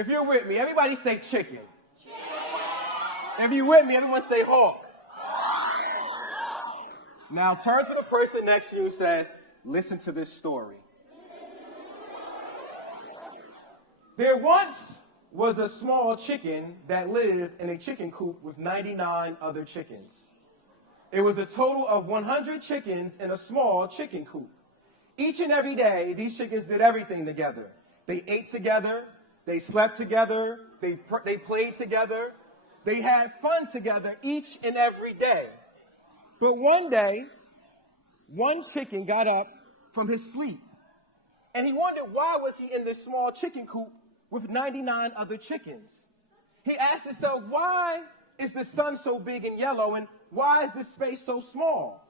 If you're with me, everybody say chicken. Chicken. If you're with me, everyone say hawk. Now turn to the person next to you and says, listen to this story. There once was a small chicken that lived in a chicken coop with 99 other chickens. It was a total of 100 chickens in a small chicken coop. Each and every day, these chickens did everything together. They ate together, they slept together, they played together, they had fun together each and every day. But one day, one chicken got up from his sleep, and he wondered why was he in this small chicken coop with 99 other chickens. He asked himself, why is the sun so big and yellow, and why is this space so small?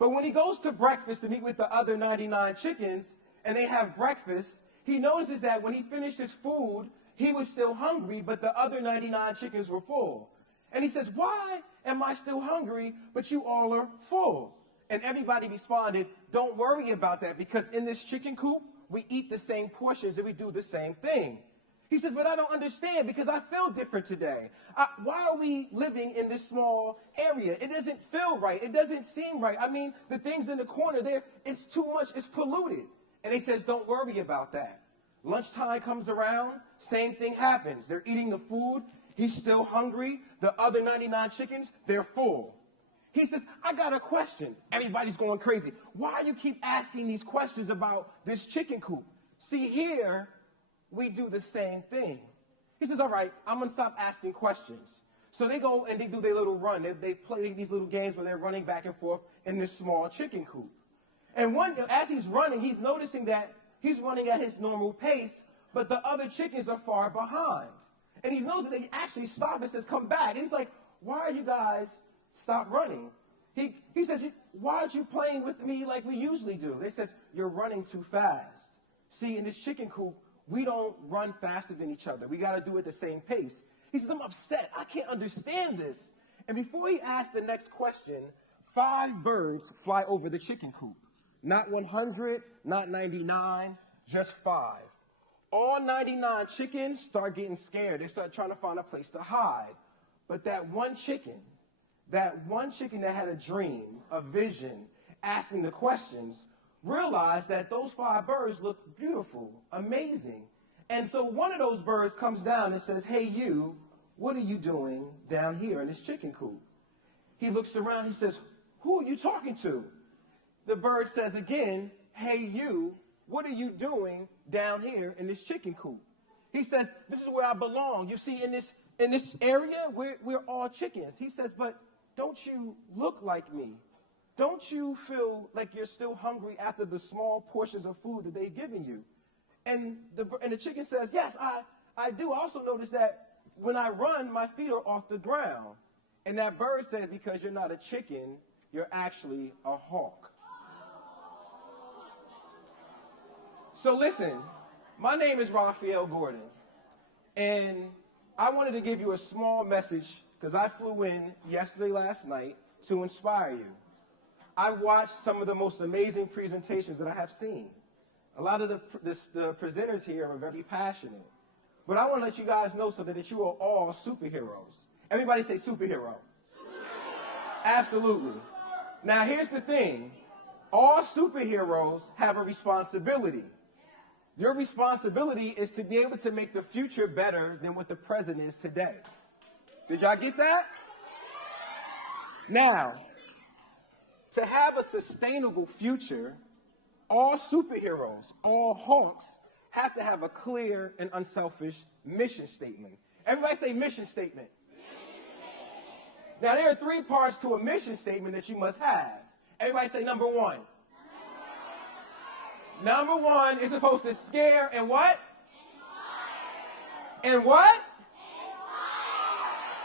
But when he goes to breakfast to meet with the other 99 chickens, and they have breakfast, he notices that when he finished his food, he was still hungry, but the other 99 chickens were full. And he says, why am I still hungry, but you all are full? And everybody responded, don't worry about that, because in this chicken coop, we eat the same portions and we do the same thing. He says, but I don't understand, because I feel different today. Why are we living in this small area? It doesn't feel right. It doesn't seem right. I mean, the things in the corner there, it's too much. It's polluted. And he says, don't worry about that. Lunchtime comes around, same thing happens. They're eating the food. He's still hungry. The other 99 chickens, they're full. He says, I got a question. Everybody's going crazy. Why you keep asking these questions about this chicken coop? See, here, we do the same thing. He says, all right, I'm going to stop asking questions. So they go and they do their little run. They play these little games where they're running back and forth in this small chicken coop. And as he's running, he's noticing that he's running at his normal pace, but the other chickens are far behind. And he knows that they actually stop and says, come back. And he's like, why are you guys stop running? He says, why aren't you playing with me like we usually do? They says, you're running too fast. See, in this chicken coop, we don't run faster than each other. We got to do it at the same pace. He says, I'm upset. I can't understand this. And before he asks the next question, 5 birds fly over the chicken coop. Not 100, not 99, just 5. All 99 chickens start getting scared. They start trying to find a place to hide. But that one chicken that had a dream, a vision, asking the questions, realized that those 5 birds look beautiful, amazing. And so one of those birds comes down and says, hey, you, what are you doing down here in this chicken coop? He looks around, he says, who are you talking to? The bird says again, hey, you, what are you doing down here in this chicken coop? He says, this is where I belong. You see, in this area, we're all chickens. He says, but don't you look like me? Don't you feel like you're still hungry after the small portions of food that they've given you? And the chicken says, yes, I do. I also notice that when I run, my feet are off the ground. And that bird says, because you're not a chicken, you're actually a hawk. So listen, my name is Rahfeal Gordon, and I wanted to give you a small message because I flew in last night to inspire you. I watched some of the most amazing presentations that I have seen. A lot of the presenters here are very passionate. But I want to let you guys know something, that you are all superheroes. Everybody say superhero. Absolutely. Now here's the thing. All superheroes have a responsibility. Your responsibility is to be able to make the future better than what the present is today. Did y'all get that? Now, to have a sustainable future, all superheroes, all hawks, have to have a clear and unselfish mission statement. Everybody say mission statement. Now, there are 3 parts to a mission statement that you must have. Everybody say number 1. Number 1 is supposed to scare and what? Inspire. And what?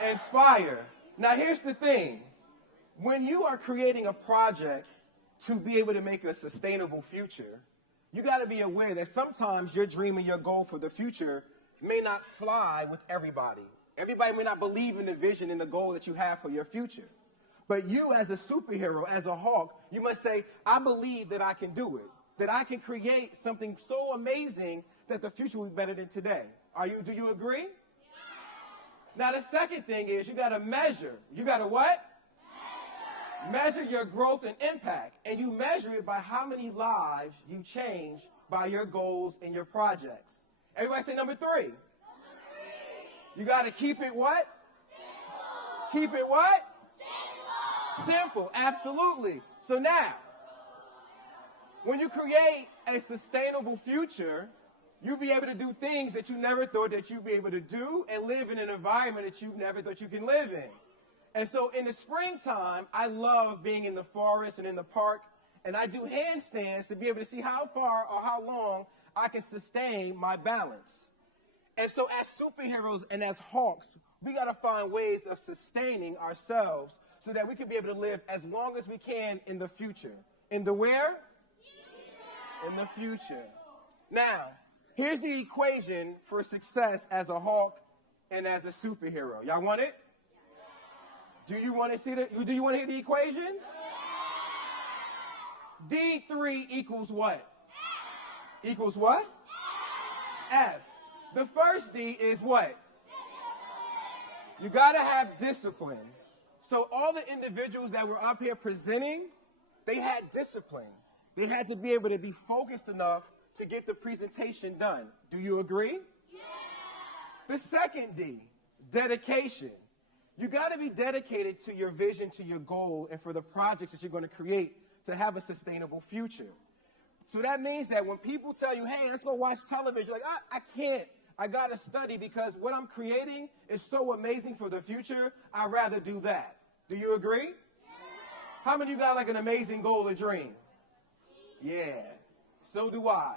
Inspire. Now, here's the thing. When you are creating a project to be able to make a sustainable future, you got to be aware that sometimes your dream and your goal for the future may not fly with everybody. Everybody may not believe in the vision and the goal that you have for your future. But you, as a superhero, as a hawk, you must say, I believe that I can do it, that I can create something so amazing that the future will be better than today. Do you agree? Now, the second thing is you got to measure. You got to what? Measure your growth and impact. And you measure it by how many lives you change by your goals and your projects. Everybody say number 3. You got to keep it what? Simple. Keep it what? Simple, absolutely. So now, when you create a sustainable future, you'll be able to do things that you never thought that you'd be able to do and live in an environment that you never thought you can live in. And so in the springtime, I love being in the forest and in the park, and I do handstands to be able to see how far or how long I can sustain my balance. And so as superheroes and as hawks, we got to find ways of sustaining ourselves so that we can be able to live as long as we can in the future. In the where? Future. In the future. Now, here's the equation for success as a hawk and as a superhero. Y'all want it? Do you want to see do you want to hear the equation? D3 equals what? Equals what? F. The first D is what? You got to have discipline. So all the individuals that were up here presenting, they had discipline. They had to be able to be focused enough to get the presentation done. Do you agree? Yeah. The second D, dedication. You got to be dedicated to your vision, to your goal, and for the projects that you're going to create to have a sustainable future. So that means that when people tell you, hey, let's go watch television, you're like, I can't. I got to study because what I'm creating is so amazing for the future. I'd rather do that. Do you agree? Yeah. How many of you got like an amazing goal or dream? Yeah. So do I.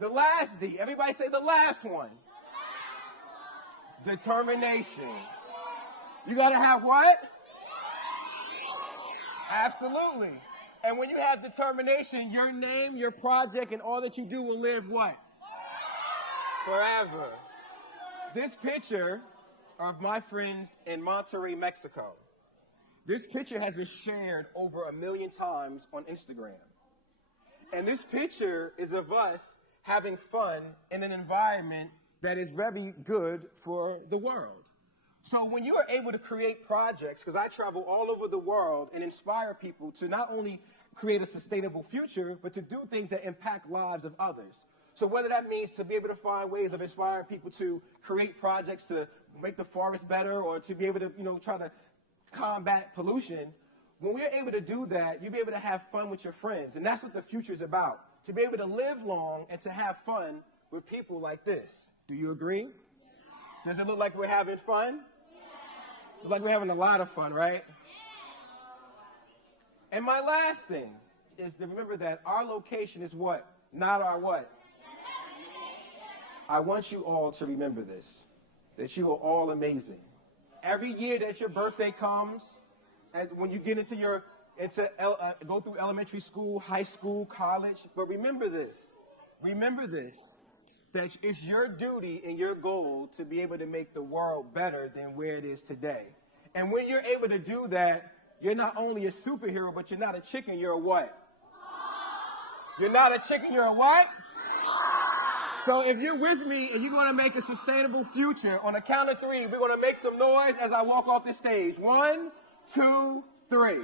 The last D. Everybody say the last one. Determination. You got to have what? Absolutely. And when you have determination, your name, your project, and all that you do will live what? Forever. This picture of my friends in Monterrey, Mexico. This picture has been shared over 1 million times on Instagram. And this picture is of us having fun in an environment that is very good for the world. So when you are able to create projects, because I travel all over the world and inspire people to not only create a sustainable future, but to do things that impact lives of others. So whether that means to be able to find ways of inspiring people to create projects to make the forest better or to be able to, try to combat pollution, when we're able to do that, you'll be able to have fun with your friends. And that's what the future is about, to be able to live long and to have fun with people like this. Do you agree? Does it look like we're having fun? Looks like we're having a lot of fun, right? And my last thing is to remember that our location is what? Not our what? I want you all to remember this, that you are all amazing. Every year that your birthday comes, and when you get go through elementary school, high school, college, but remember this, that it's your duty and your goal to be able to make the world better than where it is today. And when you're able to do that, you're not only a superhero, but you're not a chicken, you're a what? You're not a chicken, you're a what? So if you're with me and you're going to make a sustainable future, on the count of 3, we're going to make some noise as I walk off the stage. 1, 2, 3.